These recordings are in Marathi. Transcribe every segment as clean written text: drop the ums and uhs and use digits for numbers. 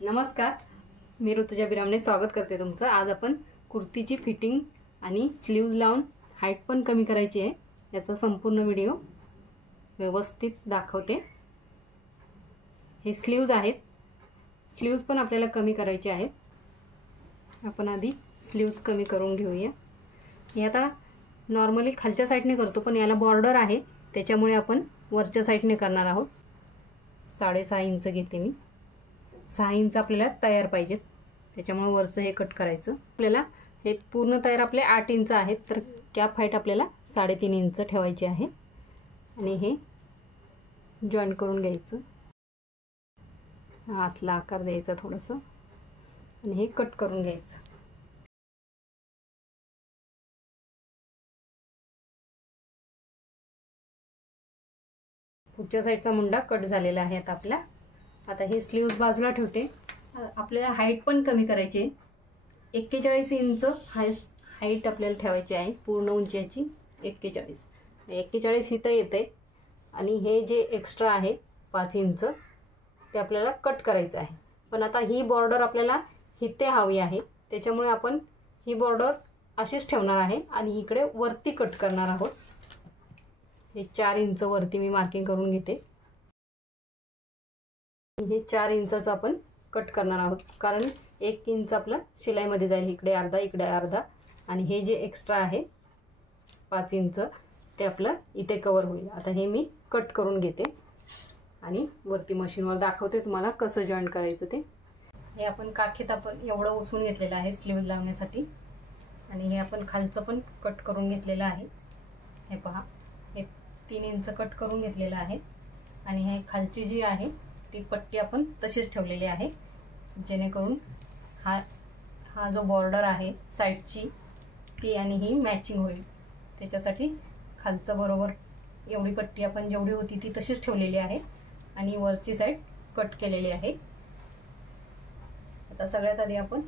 नमस्कार, मी ऋतुजा बिरामने स्वागत करते तुमचं। आज आपण कुर्तीची फिटिंग आणि स्लीव्ज लावून हाईट पण कमी करायची आहे याचा संपूर्ण व्हिडिओ व्यवस्थित दाखवते। हे स्लीव्ज आहेत, स्लीव्ज पण आपल्याला कमी करायचे आहेत। आपण आधी स्लीव्ज कमी करून घेऊया। हे आता नॉर्मली खालच्या साइडने करतो, पण याला बॉर्डर आहे त्याच्यामुळे आपण वरच्या साइडने करणार आहोत। 6.5 इंच घेते मी। 6 इंच आपल्याला तयार पाहिजेत, त्याच्यामुळे वरचं हे कट करायचं। आपल्याला हे पूर्ण तयार आपले 8 इंच आहेत, तर कॅप हाईट आपल्याला 3.5 इंच ठेवायची आहे आणि हे जॉईन करून घ्यायचं। हातला आकार द्यायचा थोडंसं आणि हे कट करून घ्यायचं। पुढच्या साईडचा मुंडा कट झालेला आहे आता आता हे स्लीव्ज बाजूला ठेवते। आपल्याला हाईट पण कमी करायची आहे। 41 इंच हाईट आपल्याला ठेवायची आहे, पूर्ण उंचीची 41 इथं येते आणि हे जे एक्स्ट्रा आहे 5 इंच ते आपल्याला कट करायचं आहे। पण आता ही बॉर्डर आपल्याला इथे हवी आहे, त्याच्यामुळे आपण ही बॉर्डर अशीच ठेवणार आहे आणि इकडे वरती कट करणार आहोत। हे 4 इंच वरती मी मार्किंग करून घेते। हे 4 इंचाचं आपण कट करणार आहोत, कारण 1 इंच आपला शिलाईमध्ये जाईल, इकडे अर्धा आणि हे जे एक्स्ट्रा आहे 5 इंच ते आपलं इथे कव्हर होईल। आता हे मी कट करून घेते आणि वरती मशीनवर दाखवते तुम्हाला कसं जॉईन करायचं ते। हे आपण काखेत आपण एवढं उसवून घेतलेलं आहे स्लीव्ज लावण्यासाठी आणि हे आपण खालचं पण कट करून घेतलेलं आहे। हे पहा, हे 3 इंच कट करून घेतलेलं आहे आणि हे खालची जी आहे ती पट्टी आपण तशीच ठेवलेली आहे, जेणेकरून हा जो बॉर्डर आहे साइडची ती आणि ही मॅचिंग होईल। त्याच्यासाठी खालचं बरोबर एवढी पट्टी आपण जेवढी होती ती तशीच ठेवलेली आहे आणि वरची साइड कट केलेली आहे। आता सगळ्यात आधी आपण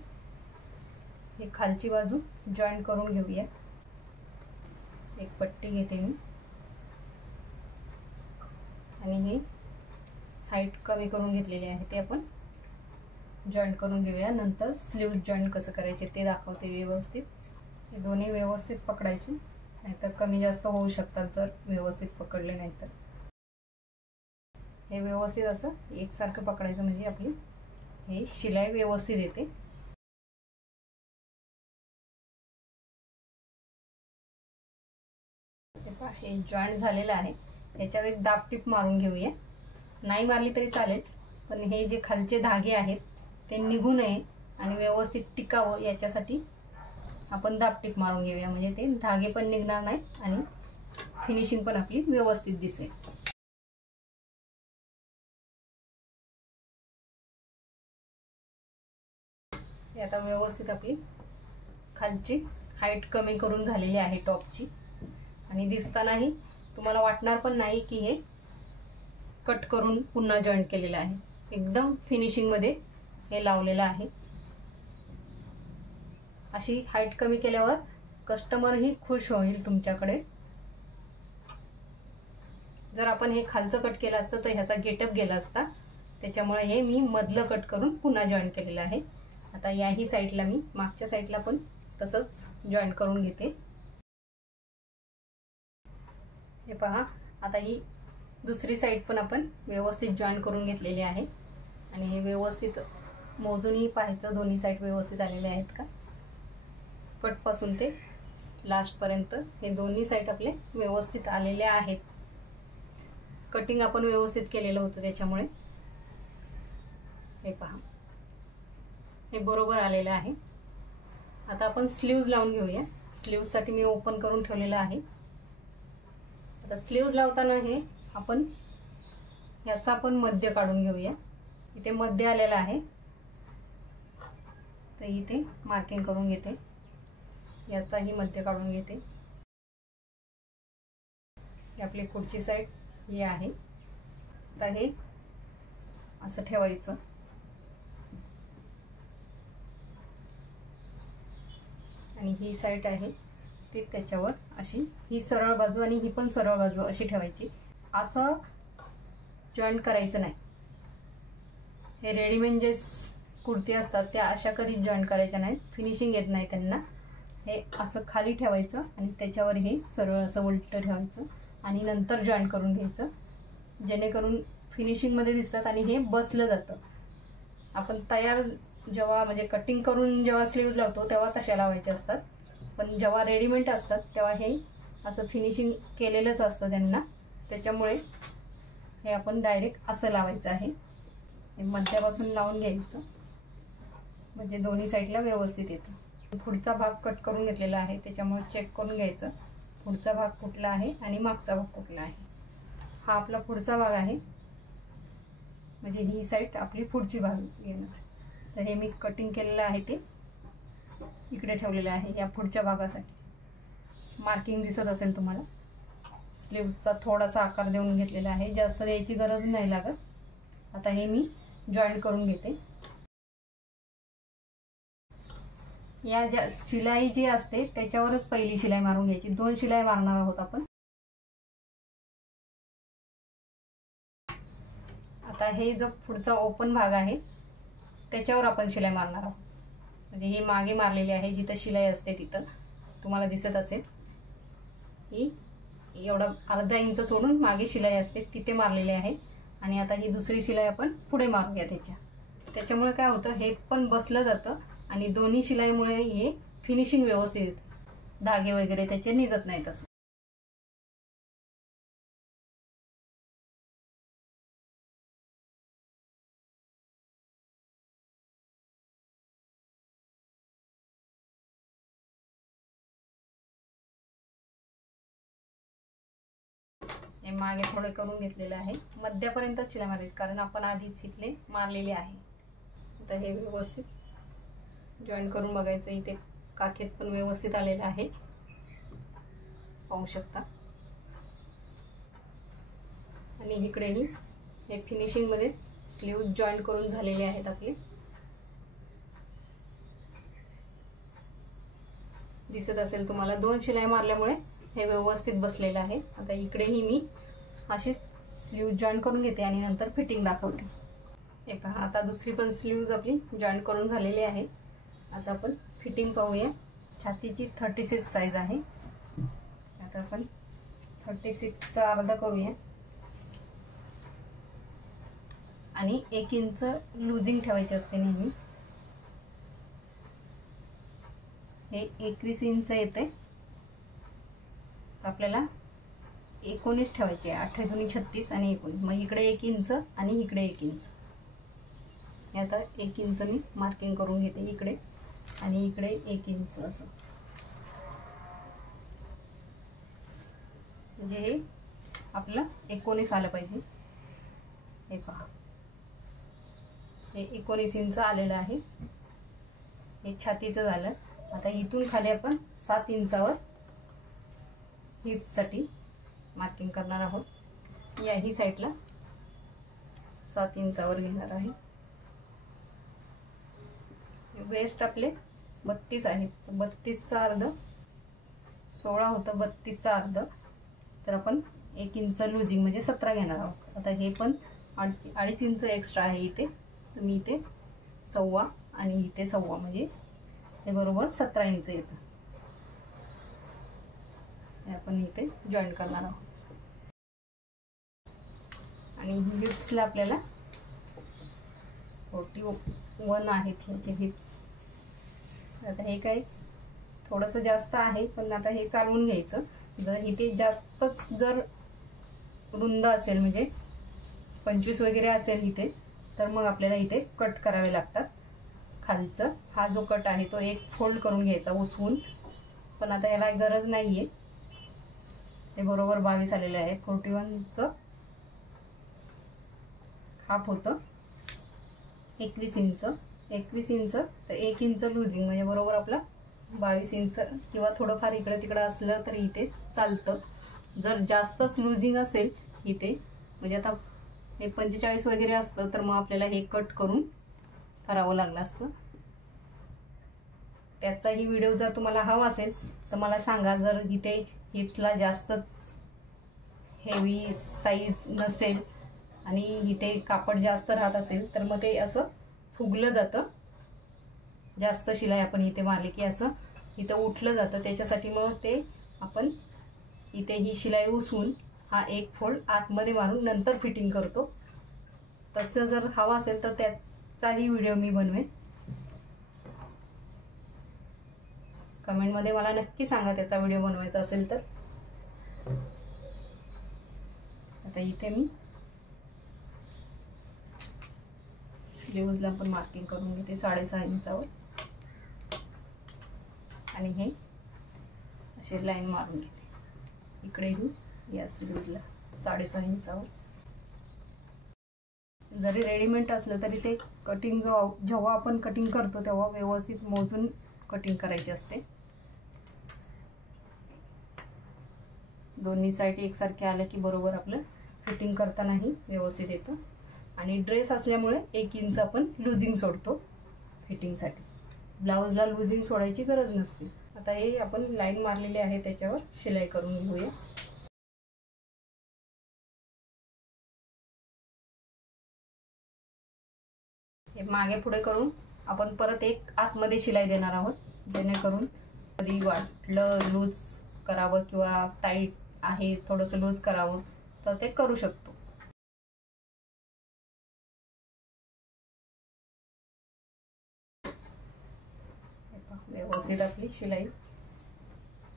ही खालची बाजू जॉईन करून घेऊया। एक पट्टी घेते मी आणि ही हाईट कमी करून घेतलेली आहे ते आपण जॉईन करून घेऊया। नंतर स्लीव्ज जॉईन कसं करायचे ते दाखवते व्यवस्थित। हे दोन्ही व्यवस्थित पकडायचे, नाहीतर कमी जास्त होऊ शकतात जर व्यवस्थित पकडले नाही तर। हे व्यवस्थित असं एकसारखं पकडायचं, म्हणजे आपली हे शिलाई व्यवस्थित येते। हे जॉईन झालेलं आहे, याच्यावर एक दाब टीप मारून घेऊया। नाही मारली तरी चालेल, पण हे जे खालचे धागे आहेत ते निघू नये आणि व्यवस्थित टिकावं याच्यासाठी आपण दाब टीप मारून घेऊया, म्हणजे ते धागे पण निघणार नाहीत आणि फिनिशिंग पण आपली व्यवस्थित दिसेल। हे आता व्यवस्थित आपली खालची हाईट कमी करून झालेली आहे टॉपची आणि दिसतानाही तुम्हाला वाटणार पण नाही की हे कट करून पुन्हा जॉईन केलेलं आहे। एकदम फिनिशिंग मध्ये हे लावलेलं आहे। अशी हाईट कमी केल्यावर कस्टमरही खुश होईल तुमच्याकडे। जर आपण हे खालचं कट केलं असतं तर ह्याचा गेटअप गेला असता, त्याच्यामुळे हे मी मधलं कट करून पुन्हा जॉईन केलेलं आहे। आता याही साईडला मी मागच्या साईडला पण तसंच जॉईन करून घेते। हे पहा, आता ही दुसरी साइड पण आपण व्यवस्थित जॉईन करून घेतलेली आहे आणि हे व्यवस्थित मोजूनही पाहायचं दोन्ही साइड व्यवस्थित आलेले आहेत का। कट पासून ते लास्ट पर्यंत हे दोन्ही साइड आपले व्यवस्थित आलेले आहेत। कटिंग आपण व्यवस्थित केलेलं होतं त्याच्यामुळे। हे पहा, हे बरोबर आलेलं आहे। आता आपण स्लीव्ज लावून घेऊया। स्लीव्ज साठी मी ओपन करून ठेवलेलं आहे। आता स्लीव्ज लावताना हे आपण याचा पण मध्य काढून घेऊया। इथे मध्य आलेला आहे, तर इथे मार्किंग करून घेते, याचाही मध्य काढून घेते। ही आपली पुढची साइड ही आहे। आता हे असं ठेवायचं आणि ही साइड आहे ती त्याच्यावर अशी, ही सरळ बाजू आणि ही पण सरळ बाजू अशी ठेवायची। असं जॉईंट करायचं नाही। हे रेडीमेड जे कुर्ती असतात त्या अशा कधीच जॉईन करायच्या नाहीत, फिनिशिंग येत नाही त्यांना. हे असं खाली ठेवायचं आणि त्याच्यावर हे सरळ असं उलट ठेवायचं आणि नंतर जॉईन करून घ्यायचं, जेणेकरून फिनिशिंगमध्ये दिसतात आणि हे बसलं जातं. आपण तयार जेव्हा म्हणजे कटिंग करून जेव्हा स्लीव्ज लावतो तेव्हा तशा लावायच्या असतात, पण जेव्हा रेडीमेड असतात तेव्हा हे असं फिनिशिंग केलेलंच असतं त्यांना, त्याच्यामुळे हे आपण डायरेक्ट असं लावायचं आहे. हे मध्यापासून लावून घ्यायचं म्हणजे दोन्ही साईडला व्यवस्थित येतं. पुढचा भाग कट करून घेतलेला आहे, त्याच्यामुळे चेक करून घ्यायचं पुढचा भाग कुठला आहे आणि मागचा भाग कुठला आहे. हा आपला पुढचा भाग आहे, म्हणजे ही साईड आपली पुढची भाग घेणार. तर हे मी कटिंग केलेलं आहे ते इकडे ठेवलेलं आहे या पुढच्या भागासाठी. मार्किंग दिसत असेल तुम्हाला, स्लीवचा थोडासा आकार देऊन घेतलेला आहे, जास्त द्यायची गरज नाही लागत. आता हे मी जॉईन करून घेते. या ज्या शिलाई जी असते त्याच्यावरच पहिली शिलाई मारून घ्यायची. 2 शिलाई मारणार आहोत आपण. आता हे जो पुढचा ओपन भाग आहे त्याच्यावर आपण शिलाई मारणार आहोत. म्हणजे ही मागे मारलेली आहे, जिथं शिलाई असते तिथं तुम्हाला दिसत असेल, ही एवढा अर्धा इंच सोडून मागे शिलाई असते तिथे मारलेली आहे. आणि आता ही दुसरी शिलाई आपण पुढे मारूया त्याच्यामुळे काय होतं, हे पण बसलं जातं आणि दोन्ही शिलाईमुळे हे फिनिशिंग व्यवस्थित येतं, धागे वगैरे त्याचे निघत नाहीत. असं हे मागे थोडे करून घेतलेलं आहे. मध्यापर्यंत शिलाई मारायची, कारण आपण आधीच इथले मारलेले आहे. आता हे व्यवस्थित जॉईन करून बघायचं. इथे काखेत पण व्यवस्थित आलेलं आहे, पाहू शकता. आणि इकडेही हे फिनिशिंग मध्ये स्लीव जॉईन करून झालेले आहेत आपले, दिसत असेल तुम्हाला. 2 शिलाई मारल्यामुळे हे व्यवस्थित बसलेलं आहे. आता इकडेही मी अशी स्लीव जॉईन करून घेते आणि नंतर फिटिंग दाखवते. हे पहा, आता दुसरी पण स्लीव्ज आपली जॉईन करून झालेली आहे. आता आपण फिटिंग पाहूया. छातीची 36 साईज आहे. आता आपण 36चा अर्धा करूया आणि 1 इंच लूजिंग ठेवायचे असते नेहमी. हे 21 इंच येते, आपल्याला 19 ठेवायचे. 8 दूनी 36 आणि 19. मग इकडे 1 इंच आणि इकडे 1 इंच. हे आता 1 इंच मी मार्किंग करून घेते इकडे आणि इकडे 1 इंच असं. म्हणजे हे आपलं 19 आलं पाहिजे. हे पहा, हे 19 इंच आलेलं आहे. हे छातीचं झालं. आता इथून खाली आपण 7 इंचावर हिप्ससाठी मार्किंग करणार आहोत. याही साईडला 7 इंचावर घेणार आहे. वेस्ट आपले 32 आहेत, 32चा अर्ध 16 होतं, 32चा अर्ध. तर आपण 1 इंच लूजिंग म्हणजे 17 घेणार आहोत. आता हे पण 2.5 इंच एक्स्ट्रा आहे इथे, तर मी इथे 1.25 आणि इथे 1.25 म्हणजे हे बरोबर 17 इंच येतं. हे आपण इथे जॉईन करणार आहोत. आणि हिप्सला आपल्याला 41 आहेत ह्याचे हिप्स. आता हे काय थोडंसं जास्त आहे, पण आता हे चालवून घ्यायचं. जर इथे जास्तच जर रुंद असेल म्हणजे 25 वगैरे असेल इथे, तर मग आपल्याला इथे कट करावे लागतात. खालचं हा जो कट आहे तो एक फोल्ड करून घ्यायचा उसवून, पण आता याला गरज नाहीये. हे बरोबर 22 आलेलं आहे. 41चं हाफ होतं 21 इंच. 21 इंच तर 1 इंच लूजिंग म्हणजे बरोबर आपला 22 इंच, किंवा थोडंफार इकडे तिकडे असलं तर इथे चालतं. जर जास्तच लूजिंग असेल इथे, म्हणजे आता हे 45 वगैरे असतं, तर मग आपल्याला हे कट करून करावं लागलं असतं. त्याचाही व्हिडिओ जर तुम्हाला हवा असेल तर मला सांगा. जर इथे हिप्सला जास्तच हेवी साईज नसेल आणि इथे कापड जास्त राहत असेल, तर मग ते असं फुगलं जातं, जास्त शिलाई आपण इथे मारली की असं इथं उठलं जातं, त्याच्यासाठी मग ते आपण इथे ही शिलाई उसवून हा एक फोल्ड आतमध्ये मारून नंतर फिटिंग करतो. तसं जर हवा असेल तर त्याचाही व्हिडिओ मी बनवेन. कमेंटमध्ये मला नक्की सांगा त्याचा व्हिडिओ बनवायचा असेल तर. आता इथे मी स्लीव्हजला पण मार्किंग करून घेते 6.5 इंचावर आणि हे असे लाईन मारून घेते. इकडेही या स्लीव्हजला 6.5 इंचावर. जरी रेडीमेड असलं तरी ते कटिंग जेव्हा आपण कटिंग करतो तेव्हा व्यवस्थित मोजून कटिंग करायची असते. दोन्ही साईड एकसारखे आले की बरोबर आपलं फिटिंग करतानाही व्यवस्थित येतं. आणि ड्रेस असल्यामुळे 1 इंच आपण लुजिंग सोडतो फिटिंगसाठी. ब्लाऊजला लुजिंग सोडायची गरज नसते. आता हे आपण लाईन मारलेली आहे त्याच्यावर शिलाई करून घेऊया. हे मागे पुढे करून आपण परत एक आतमध्ये शिलाई देणार आहोत, जेणेकरून कधी वाटलं लूज करावं किंवा टाईट आहे थोडंसं लूज करावं तर ते करू शकतो. व्यवस्थित आपली शिलाई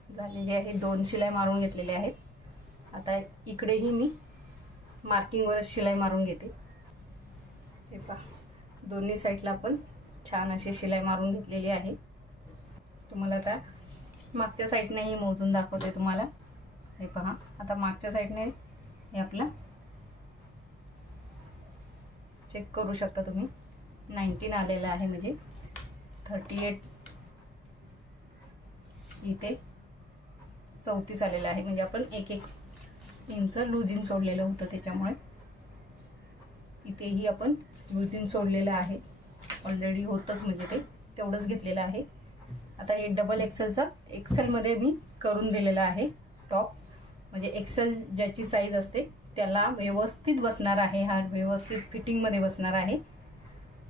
झालेली आहे. 2 शिलाई मारून घेतलेल्या आहेत. आता इकडेही मी मार्किंगवर शिलाई मारून घेते. हे पहा, दोन्ही साईडला आपण छान अशी शिलाई मारून घेतलेली आहे. तुम्हाला आता मागच्या साईडनेही मोजून दाखवते तुम्हाला. हे पहा, आता मागच्या साईडने हे आपलं चेक करू शकता तुम्ही. 19 आलेलं आहे, म्हणजे 38 इथे 34 आलेलं आहे. म्हणजे आपण 1 इंच लुजिंग सोडलेलं होतं, त्याच्यामुळे इथेही आपण लुजिंग सोडलेलं आहे. ऑलरेडी होतंच, म्हणजे ते तेवढंच घेतलेलं आहे. आता हे डबल एक्सेलचा एक्सेलमध्ये मी करून दिलेला आहे टॉप. म्हणजे एक्सेल ज्याची साईज असते त्याला व्यवस्थित बसणार आहे, हा व्यवस्थित फिटिंगमध्ये बसणार आहे.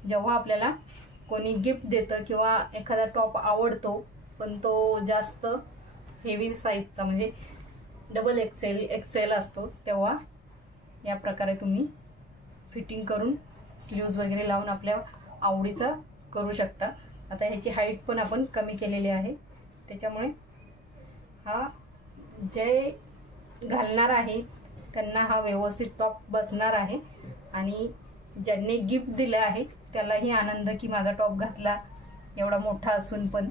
जेव्हा आपल्याला कोणी गिफ्ट देतं किंवा एखादा टॉप आवडतो पण तो जास्त हेवी साईजचा म्हणजे डबल एक्सेल असतो, तेव्हा या प्रकारे तुम्ही फिटिंग करून स्लीव्ज वगैरे लावून आपल्या आवडीचा करू शकता. आता ह्याची हाईट पण आपण कमी केलेली आहे, त्याच्यामुळे हा जे घालणार आहे त्यांना हा व्यवस्थित टॉप बसणार आहे. आणि ज्यांनी गिफ्ट दिलं आहे त्यालाही आनंद की माझा टॉप घातला एवढा मोठा असून पण.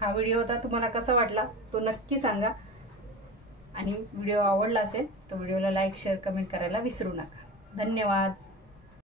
हा व्हिडिओ होता, तुम्हाला कसा वाटला तो नक्की सांगा. आणि व्हिडिओ आवडला असेल तर व्हिडिओला लाईक शेअर कमेंट करायला विसरू नका. धन्यवाद.